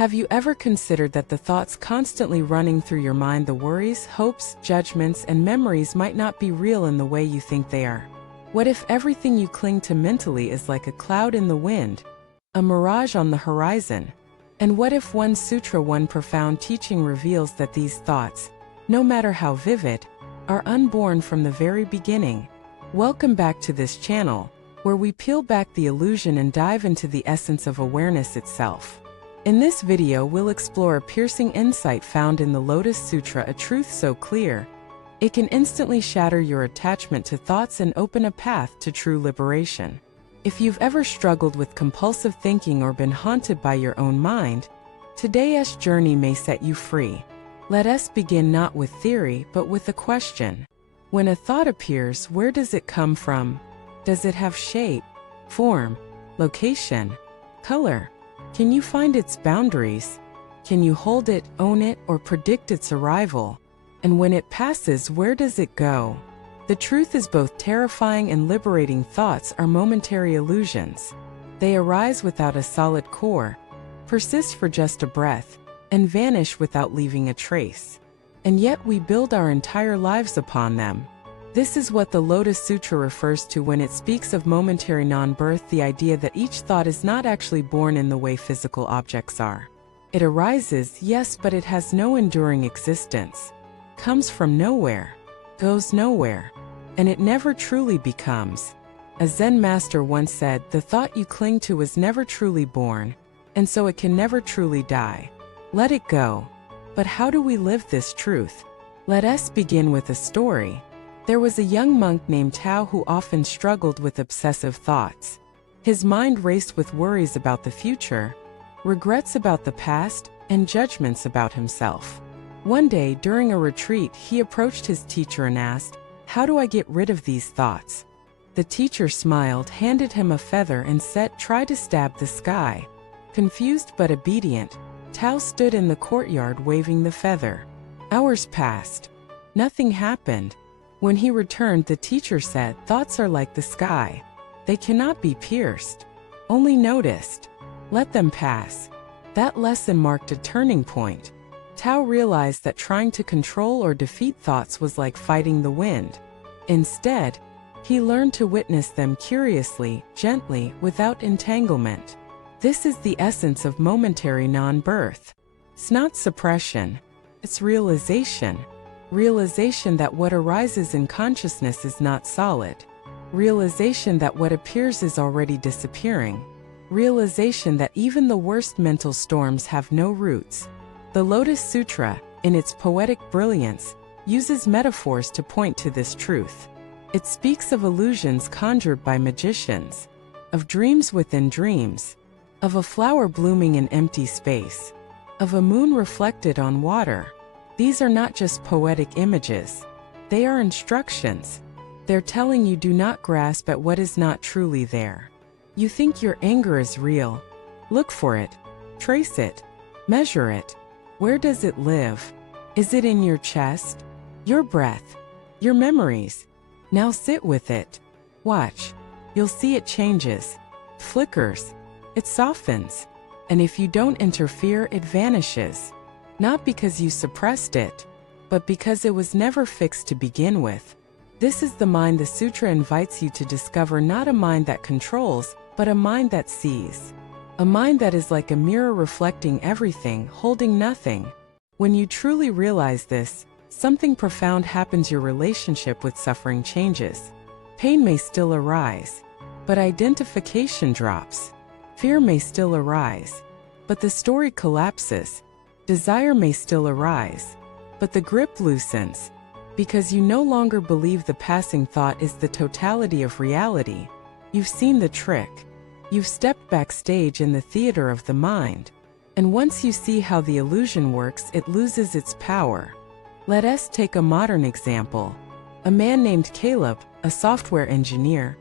Have you ever considered that the thoughts constantly running through your mind, the worries, hopes, judgments, and memories might not be real in the way you think they are? What if everything you cling to mentally is like a cloud in the wind, a mirage on the horizon? And what if one sutra, one profound teaching reveals that these thoughts, no matter how vivid, are unborn from the very beginning? Welcome back to this channel, where we peel back the illusion and dive into the essence of awareness itself. In this video, we'll explore a piercing insight found in the Lotus Sutra, a truth so clear, it can instantly shatter your attachment to thoughts and open a path to true liberation. If you've ever struggled with compulsive thinking or been haunted by your own mind, today's journey may set you free. Let us begin not with theory, but with a question. When a thought appears, where does it come from? Does it have shape, form, location, color? Can you find its boundaries? Can you hold it, own it, or predict its arrival? And when it passes, where does it go? The truth is, both terrifying and liberating thoughts are momentary illusions. They arise without a solid core, persist for just a breath, and vanish without leaving a trace. And yet we build our entire lives upon them. This is what the Lotus Sutra refers to when it speaks of momentary non-birth, the idea that each thought is not actually born in the way physical objects are. It arises, yes, but it has no enduring existence, comes from nowhere, goes nowhere, and it never truly becomes. A Zen master once said, "The thought you cling to is never truly born, and so it can never truly die. Let it go." But how do we live this truth? Let us begin with a story. There was a young monk named Tao who often struggled with obsessive thoughts. His mind raced with worries about the future, regrets about the past, and judgments about himself. One day, during a retreat, he approached his teacher and asked, "How do I get rid of these thoughts?" The teacher smiled, handed him a feather, and said, "Try to stab the sky." Confused but obedient, Tao stood in the courtyard waving the feather. Hours passed. Nothing happened. When he returned, the teacher said, "Thoughts are like the sky. They cannot be pierced, only noticed. Let them pass." That lesson marked a turning point. Tao realized that trying to control or defeat thoughts was like fighting the wind. Instead, he learned to witness them curiously, gently, without entanglement. This is the essence of momentary non-birth. It's not suppression, it's realization. Realization that what arises in consciousness is not solid. Realization that what appears is already disappearing. Realization that even the worst mental storms have no roots. The Lotus Sutra, in its poetic brilliance, uses metaphors to point to this truth. It speaks of illusions conjured by magicians, of dreams within dreams, of a flower blooming in empty space, of a moon reflected on water. These are not just poetic images. They are instructions. They're telling you, do not grasp at what is not truly there. You think your anger is real. Look for it. Trace it. Measure it. Where does it live? Is it in your chest? Your breath? Your memories? Now sit with it. Watch. You'll see it changes. Flickers. It softens. And if you don't interfere, it vanishes. Not because you suppressed it, but because it was never fixed to begin with. This is the mind the sutra invites you to discover, not a mind that controls, but a mind that sees. A mind that is like a mirror reflecting everything, holding nothing. When you truly realize this, something profound happens. Your relationship with suffering changes. Pain may still arise, but identification drops. Fear may still arise, but the story collapses. Desire may still arise, but the grip loosens, because you no longer believe the passing thought is the totality of reality. You've seen the trick. You've stepped backstage in the theater of the mind. And once you see how the illusion works, it loses its power. Let us take a modern example. A man named Caleb, a software engineer,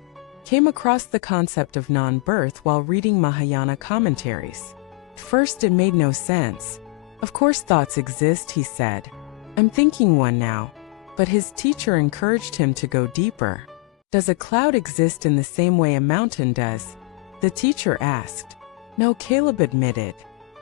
came across the concept of non-birth while reading Mahayana commentaries. At first, it made no sense. "Of course thoughts exist," he said. "I'm thinking one now." But his teacher encouraged him to go deeper. "Does a cloud exist in the same way a mountain does?" the teacher asked. "No," Caleb admitted.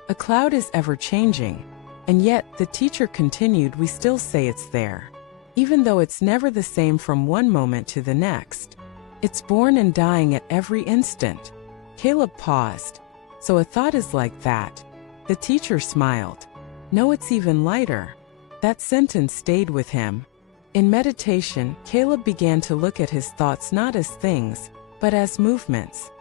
A cloud is ever-changing, and yet, the teacher continued, we still say it's there. Even though it's never the same from one moment to the next. It's born and dying at every instant. Caleb paused. So a thought is like that. The teacher smiled. No, it's even lighter. That sentence stayed with him. In meditation, Caleb began to look at his thoughts not as things, but as movements.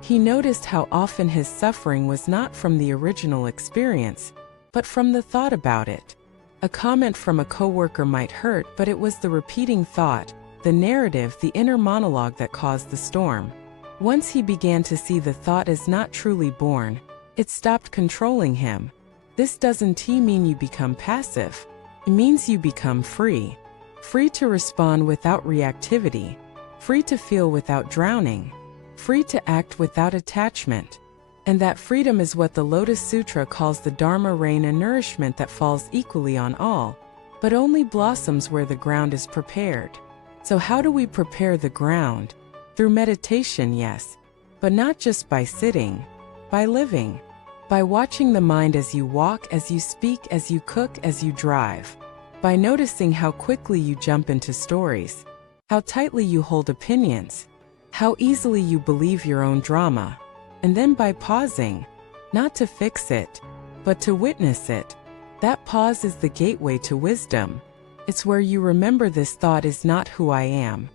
He noticed how often his suffering was not from the original experience, but from the thought about it. A comment from a coworker might hurt, but it was the repeating thought, the narrative, the inner monologue that caused the storm. Once he began to see the thought as not truly born, it stopped controlling him. This doesn't mean you become passive. It means you become free. Free to respond without reactivity. Free to feel without drowning. Free to act without attachment. And that freedom is what the Lotus Sutra calls the Dharma rain, a nourishment that falls equally on all, but only blossoms where the ground is prepared. So how do we prepare the ground? Through meditation, yes, but not just by sitting, by living, by watching the mind as you walk, as you speak, as you cook, as you drive, by noticing how quickly you jump into stories, how tightly you hold opinions, how easily you believe your own drama, and then by pausing, not to fix it, but to witness it. That pause is the gateway to wisdom. It's where you remember this thought is not who I am.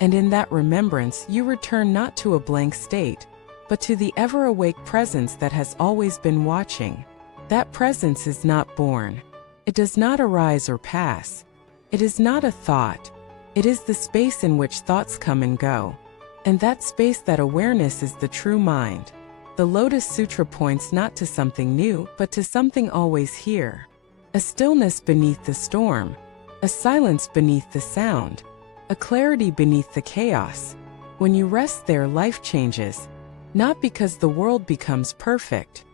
And in that remembrance, you return not to a blank state, but to the ever-awake presence that has always been watching. That presence is not born. It does not arise or pass. It is not a thought. It is the space in which thoughts come and go. And that space, that awareness, is the true mind. The Lotus Sutra points not to something new, but to something always here. A stillness beneath the storm. A silence beneath the sound. A clarity beneath the chaos. When you rest there, life changes. Not because the world becomes perfect,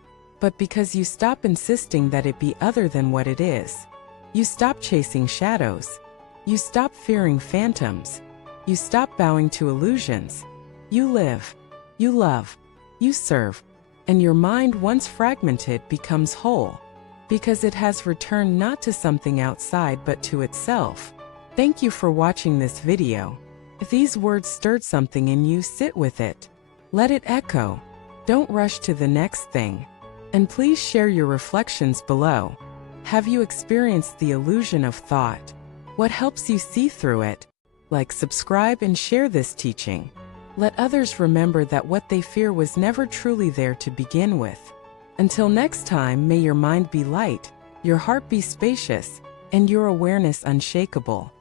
but because you stop insisting that it be other than what it is. You stop chasing shadows. You stop fearing phantoms. You stop bowing to illusions. You live. You love. You serve. And your mind, once fragmented, becomes whole. Because it has returned not to something outside but to itself. Thank you for watching this video. If these words stirred something in you, sit with it. Let it echo. Don't rush to the next thing. And please share your reflections below. Have you experienced the illusion of thought? What helps you see through it? Like, subscribe, and share this teaching. Let others remember that what they fear was never truly there to begin with. Until next time, may your mind be light, your heart be spacious, and your awareness unshakable.